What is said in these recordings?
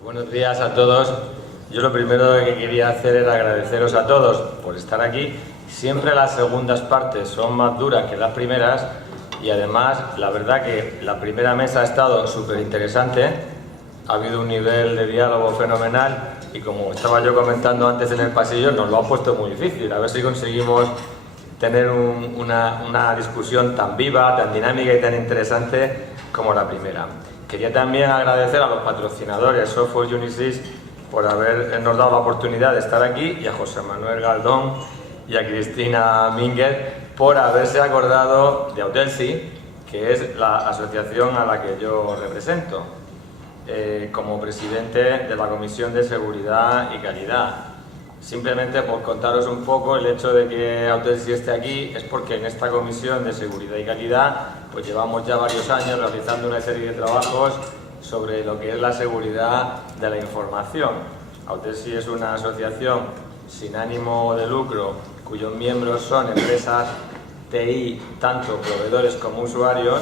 Pues buenos días a todos. Yo lo primero que quería hacer era agradeceros a todos por estar aquí. Siempre las segundas partes son más duras que las primeras y además la verdad que la primera mesa ha estado súper interesante. Ha habido un nivel de diálogo fenomenal y como estaba yo comentando antes en el pasillo, nos lo ha puesto muy difícil. A ver si conseguimos tener una discusión tan viva, tan dinámica y tan interesante como la primera. Quería también agradecer a los patrocinadores Software Unisys por habernos dado la oportunidad de estar aquí y a José Manuel Galdón y a Cristina Mínguez por haberse acordado de Autelsi, que es la asociación a la que yo represento, como presidente de la Comisión de Seguridad y Calidad. Simplemente por contaros un poco, el hecho de que Autelsi esté aquí es porque en esta Comisión de Seguridad y Calidad pues llevamos ya varios años realizando una serie de trabajos sobre lo que es la seguridad de la información. Autelsi es una asociación sin ánimo de lucro cuyos miembros son empresas TI, tanto proveedores como usuarios,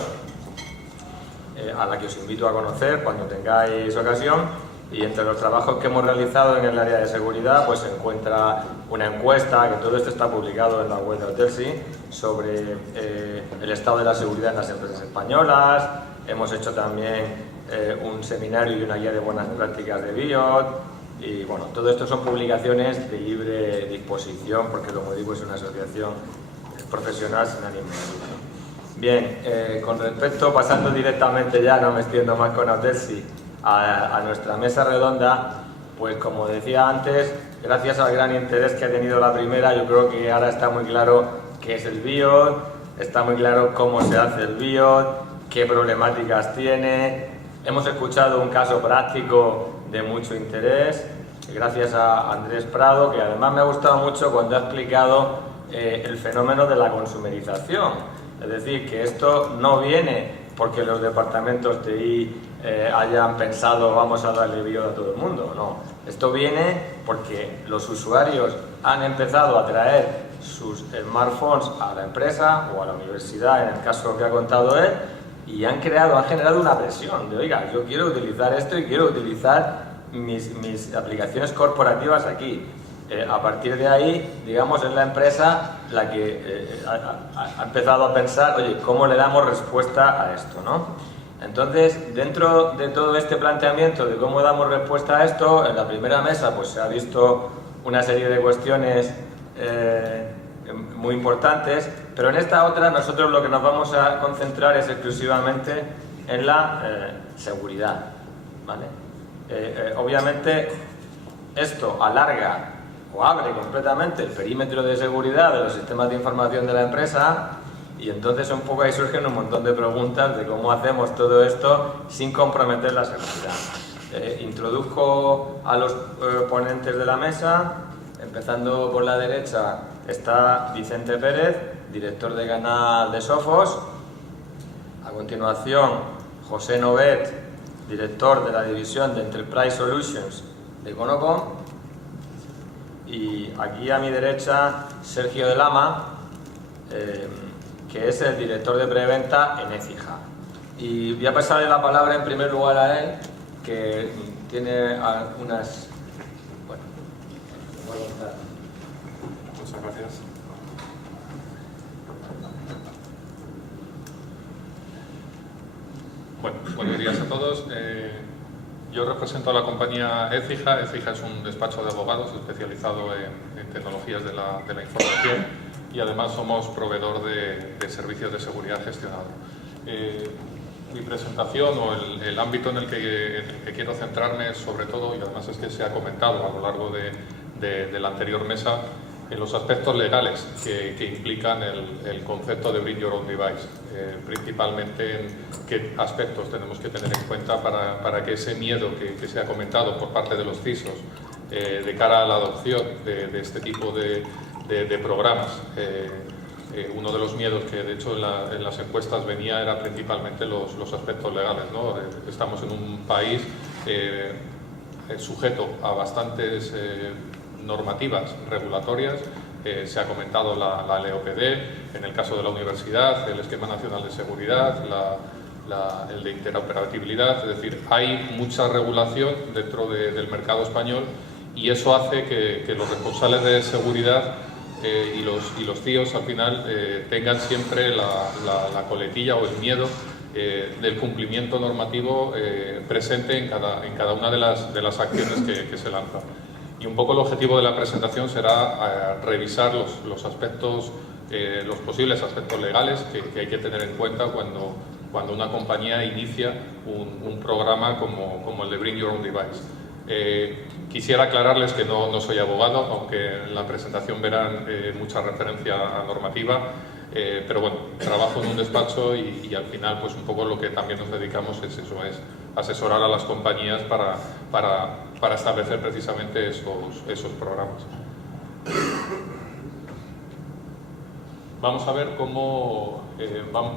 a la que os invito a conocer cuando tengáis ocasión. Y entre los trabajos que hemos realizado en el área de seguridad pues se encuentra una encuesta, que todo esto está publicado en la web de Autelsi, sobre el estado de la seguridad en las empresas españolas. Hemos hecho también un seminario y una guía de buenas prácticas de BIOT y bueno, todo esto son publicaciones de libre disposición porque como digo es una asociación profesional sin ánimo de lucro. Bien, con respecto, pasando directamente ya, no me extiendo más con Autelsi, a nuestra mesa redonda, pues como decía antes, gracias al gran interés que ha tenido la primera, yo creo que ahora está muy claro qué es el BIOT, está muy claro cómo se hace el BIOT, qué problemáticas tiene. Hemos escuchado un caso práctico de mucho interés, gracias a Andrés Prado, que además me ha gustado mucho cuando ha explicado el fenómeno de la consumerización. Es decir, que esto no viene porque los departamentos TI hayan pensado vamos a darle BIOT a todo el mundo, no. Esto viene porque los usuarios han empezado a traer sus smartphones a la empresa o a la universidad, en el caso que ha contado él, y han generado una presión de, oiga, yo quiero utilizar esto y quiero utilizar mis aplicaciones corporativas aquí. A partir de ahí, digamos, es la empresa la que ha empezado a pensar, oye, ¿cómo le damos respuesta a esto, no? Entonces, dentro de todo este planteamiento de cómo damos respuesta a esto, en la primera mesa pues se ha visto una serie de cuestiones muy importantes, pero en esta otra nosotros lo que nos vamos a concentrar es exclusivamente en la seguridad, ¿vale? Obviamente, esto alarga o abre completamente el perímetro de seguridad de los sistemas de información de la empresa y entonces un poco ahí surgen un montón de preguntas de cómo hacemos todo esto sin comprometer la seguridad. Introduzco a los ponentes de la mesa, empezando por la derecha está Vicente Pérez, director de canal de Sofos. A continuación, José Novet, director de la división de Enterprise Solutions de Econocom. Y aquí a mi derecha, Sergio de Lama, que es el director de preventa en Écija. Y voy a pasarle la palabra en primer lugar a él, que tiene algunas... Bueno, voy a contar. Muchas gracias. Bueno, buenos días a todos. Yo represento a la compañía Écija. Écija es un despacho de abogados especializado en tecnologías de la información y además somos proveedor de servicios de seguridad gestionado. Mi presentación o el ámbito en el que quiero centrarme sobre todo, y además es que se ha comentado a lo largo de la anterior mesa, en los aspectos legales que implican el concepto de Bring Your Own Device, principalmente en qué aspectos tenemos que tener en cuenta para que ese miedo que se ha comentado por parte de los CISOs de cara a la adopción de este tipo de programas. Uno de los miedos que de hecho en las encuestas venía era principalmente los aspectos legales, ¿no? Estamos en un país sujeto a bastantes normativas regulatorias, se ha comentado la LEOPD, en el caso de la universidad, el Esquema Nacional de Seguridad, el de interoperabilidad, es decir, hay mucha regulación dentro del mercado español y eso hace que los responsables de seguridad y los CIOs al final tengan siempre la coletilla o el miedo del cumplimiento normativo presente en cada una de las acciones que se lanzan. Y un poco el objetivo de la presentación será revisar los aspectos, los posibles aspectos legales que hay que tener en cuenta cuando una compañía inicia un programa como el de Bring Your Own Device. Quisiera aclararles que no soy abogado, aunque en la presentación verán mucha referencia a normativa, pero bueno, trabajo en un despacho y al final pues un poco lo que también nos dedicamos es eso, es asesorar a las compañías para establecer precisamente esos programas. Vamos a ver cómo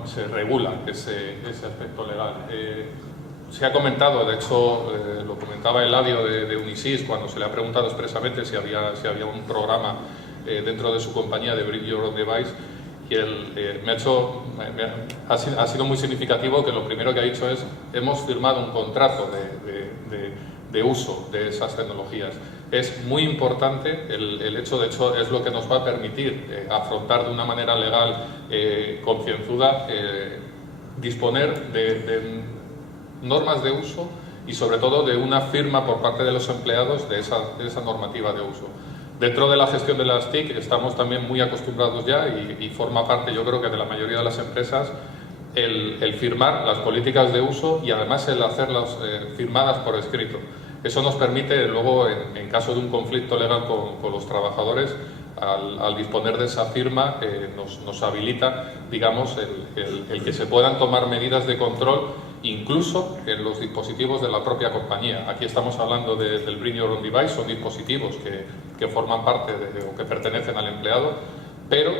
se regula ese aspecto legal. Se ha comentado, de hecho, lo comentaba Eladio de Unisys cuando se le ha preguntado expresamente si había un programa dentro de su compañía de Bring Your Own Device, y ha sido muy significativo que lo primero que ha dicho es: hemos firmado un contrato de uso de esas tecnologías. Es muy importante el hecho, de hecho, es lo que nos va a permitir afrontar de una manera legal concienzuda, disponer de normas de uso y sobre todo de una firma por parte de los empleados de esa normativa de uso. Dentro de la gestión de las TIC estamos también muy acostumbrados ya y forma parte, yo creo que de la mayoría de las empresas, el firmar las políticas de uso y además el hacerlas firmadas por escrito. Eso nos permite luego, en caso de un conflicto legal con los trabajadores, al disponer de esa firma, nos habilita, digamos, el que se puedan tomar medidas de control incluso en los dispositivos de la propia compañía. Aquí estamos hablando del Bring Your Own Device, son dispositivos que forman parte o que pertenecen al empleado, pero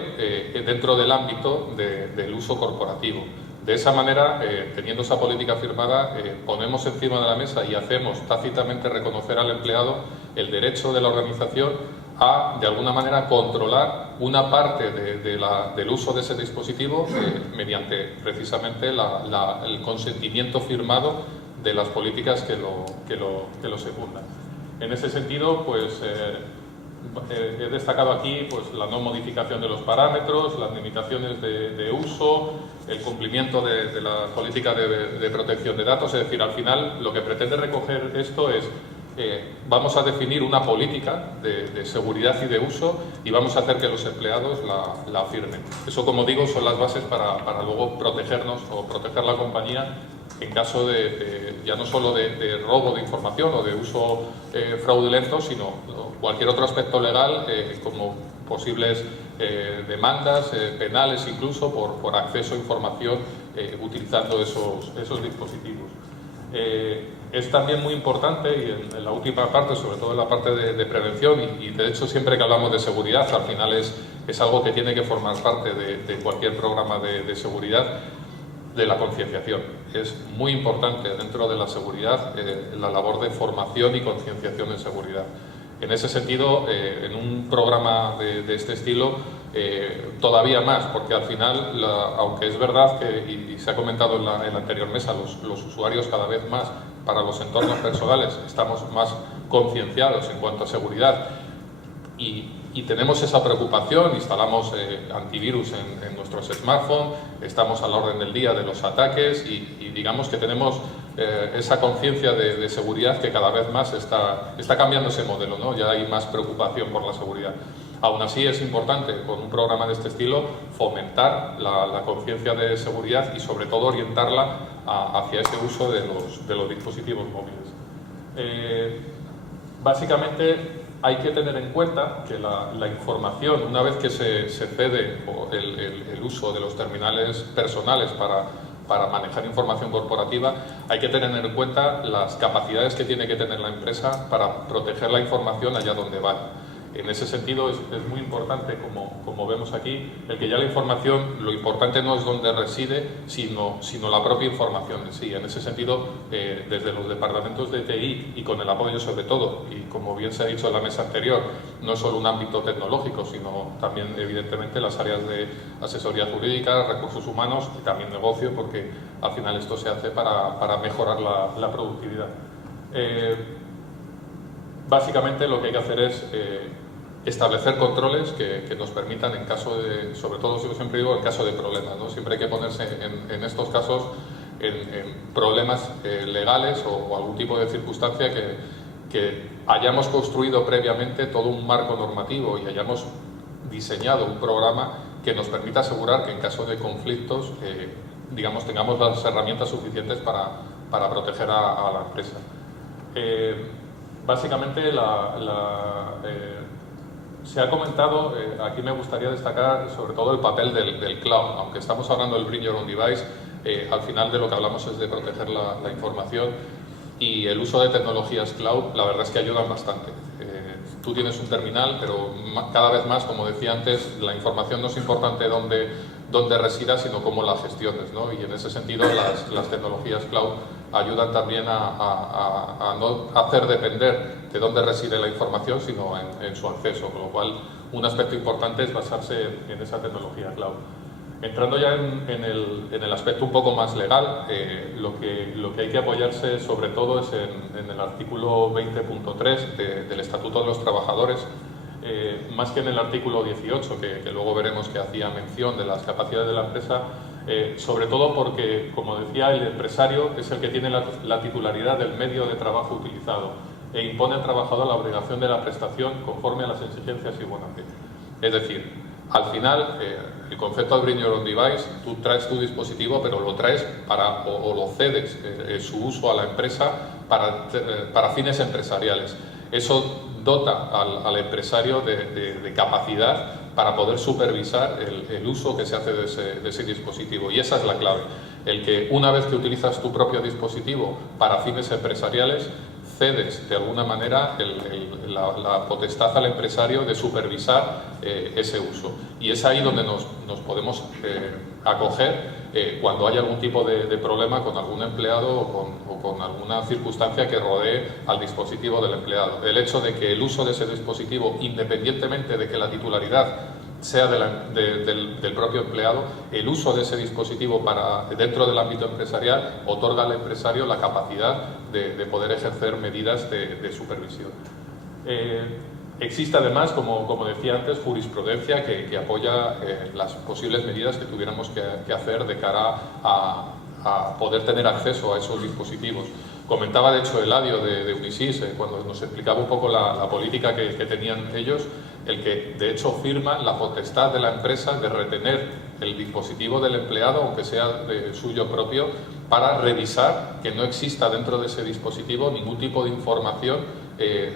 dentro del ámbito del uso corporativo. De esa manera, teniendo esa política firmada, ponemos encima de la mesa y hacemos tácitamente reconocer al empleado el derecho de la organización a, de alguna manera, controlar una parte del uso de ese dispositivo mediante precisamente el consentimiento firmado de las políticas que lo secundan. En ese sentido, pues he destacado aquí pues, la no modificación de los parámetros, las limitaciones de uso, el cumplimiento de la política de protección de datos. Es decir, al final lo que pretende recoger esto es vamos a definir una política de seguridad y de uso y vamos a hacer que los empleados la firmen. Eso, como digo, son las bases para luego protegernos o proteger la compañía en caso ya no solo de robo de información o de uso fraudulento, sino cualquier otro aspecto legal, como posibles demandas penales incluso por acceso a información utilizando esos dispositivos. Es también muy importante, y en la última parte, sobre todo en la parte de prevención, y de hecho siempre que hablamos de seguridad, al final es algo que tiene que formar parte de cualquier programa de seguridad, de la concienciación. Es muy importante dentro de la seguridad la labor de formación y concienciación en seguridad. En ese sentido, en un programa de este estilo, todavía más, porque al final, aunque es verdad que, y se ha comentado en la anterior mesa, los usuarios cada vez más para los entornos personales estamos más concienciados en cuanto a seguridad y tenemos esa preocupación, instalamos antivirus en nuestros smartphones, estamos a la orden del día de los ataques y digamos que tenemos esa conciencia de seguridad que cada vez más está cambiando ese modelo, ¿no? Ya hay más preocupación por la seguridad. Aún así es importante, con un programa de este estilo, fomentar la conciencia de seguridad y sobre todo orientarla hacia ese uso de los dispositivos móviles. Básicamente hay que tener en cuenta que la información, una vez que se cede el uso de los terminales personales para manejar información corporativa, hay que tener en cuenta las capacidades que tiene que tener la empresa para proteger la información allá donde va. En ese sentido es muy importante, como vemos aquí, el que ya la información, lo importante no es dónde reside, sino la propia información en sí. En ese sentido, desde los departamentos de TI y con el apoyo sobre todo, y como bien se ha dicho en la mesa anterior, no es solo un ámbito tecnológico, sino también evidentemente las áreas de asesoría jurídica, recursos humanos y también negocio, porque al final esto se hace para mejorar la productividad. Básicamente lo que hay que hacer es establecer controles que nos permitan en caso de, sobre todo yo siempre digo en caso de problemas, ¿no? Siempre hay que ponerse en estos casos en problemas legales o algún tipo de circunstancia que hayamos construido previamente todo un marco normativo y hayamos diseñado un programa que nos permita asegurar que en caso de conflictos digamos, tengamos las herramientas suficientes para proteger a la empresa. Básicamente se ha comentado, aquí me gustaría destacar sobre todo el papel del cloud. Aunque estamos hablando del Bring Your Own Device, al final de lo que hablamos es de proteger la información, y el uso de tecnologías cloud la verdad es que ayudan bastante. Tú tienes un terminal, pero cada vez más, como decía antes, la información no es importante dónde resida, sino cómo la gestiones, ¿no? Y en ese sentido las tecnologías cloud ayudan también a no hacer depender de dónde reside la información, sino en su acceso, con lo cual un aspecto importante es basarse en esa tecnología cloud. Entrando ya en el aspecto un poco más legal, lo que hay que apoyarse sobre todo es en el artículo 20.3 del Estatuto de los Trabajadores, más que en el artículo 18, que luego veremos que hacía mención de las capacidades de la empresa, sobre todo porque, como decía, el empresario es el que tiene la titularidad del medio de trabajo utilizado e impone al trabajador la obligación de la prestación conforme a las exigencias y buena fe. Es decir, al final, el concepto de Bring Your Own Device, tú traes tu dispositivo, pero lo traes o lo cedes su uso a la empresa para fines empresariales. Eso dota al empresario de capacidad para poder supervisar el uso que se hace de ese dispositivo, y esa es la clave, el que una vez que utilizas tu propio dispositivo para fines empresariales, cedes de alguna manera la potestad al empresario de supervisar ese uso, y es ahí donde nos podemos acoger cuando hay algún tipo de problema con algún empleado o con alguna circunstancia que rodee al dispositivo del empleado. El hecho de que el uso de ese dispositivo, independientemente de que la titularidad sea del propio empleado, el uso de ese dispositivo dentro del ámbito empresarial otorga al empresario la capacidad de poder ejercer medidas de supervisión. Existe además, como decía antes, jurisprudencia que apoya las posibles medidas que tuviéramos que hacer de cara a poder tener acceso a esos dispositivos. Comentaba de hecho Eladio de Unisys, cuando nos explicaba un poco la política que tenían ellos, el que de hecho firma la potestad de la empresa de retener el dispositivo del empleado, aunque sea de suyo propio, para revisar que no exista dentro de ese dispositivo ningún tipo de información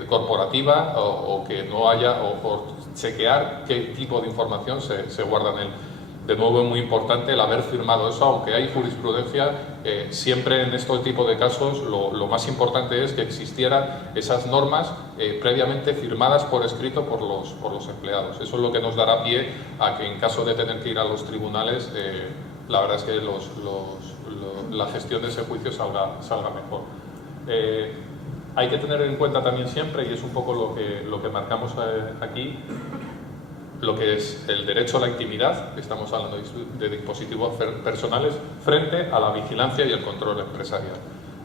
corporativa o que no haya, o chequear qué tipo de información se guarda en él. De nuevo, es muy importante el haber firmado eso, aunque hay jurisprudencia, siempre en este tipo de casos lo más importante es que existieran esas normas previamente firmadas por escrito por los empleados. Eso es lo que nos dará pie a que en caso de tener que ir a los tribunales, la verdad es que la gestión de ese juicio salga mejor. Hay que tener en cuenta también siempre, y es un poco lo que marcamos aquí, lo que es el derecho a la intimidad. Estamos hablando de dispositivos personales frente a la vigilancia y el control empresarial.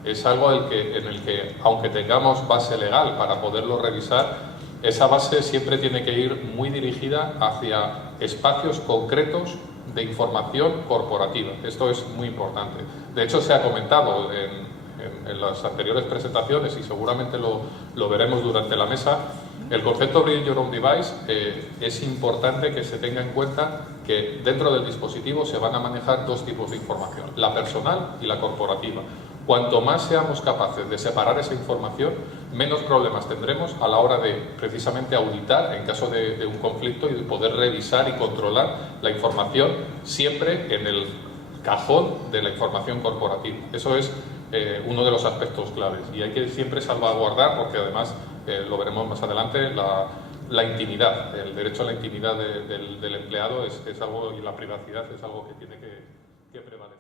Es algo en el que, aunque tengamos base legal para poderlo revisar, esa base siempre tiene que ir muy dirigida hacia espacios concretos de información corporativa. Esto es muy importante. De hecho, se ha comentado en las anteriores presentaciones, y seguramente lo veremos durante la mesa, el concepto Bring Your Own Device. Es importante que se tenga en cuenta que dentro del dispositivo se van a manejar dos tipos de información, la personal y la corporativa. Cuanto más seamos capaces de separar esa información, menos problemas tendremos a la hora de precisamente auditar en caso de un conflicto y de poder revisar y controlar la información siempre en el cajón de la información corporativa. Eso es uno de los aspectos claves, y hay que siempre salvaguardar, porque además lo veremos más adelante, la intimidad, el derecho a la intimidad del empleado es algo, y la privacidad es algo que tiene que prevalecer.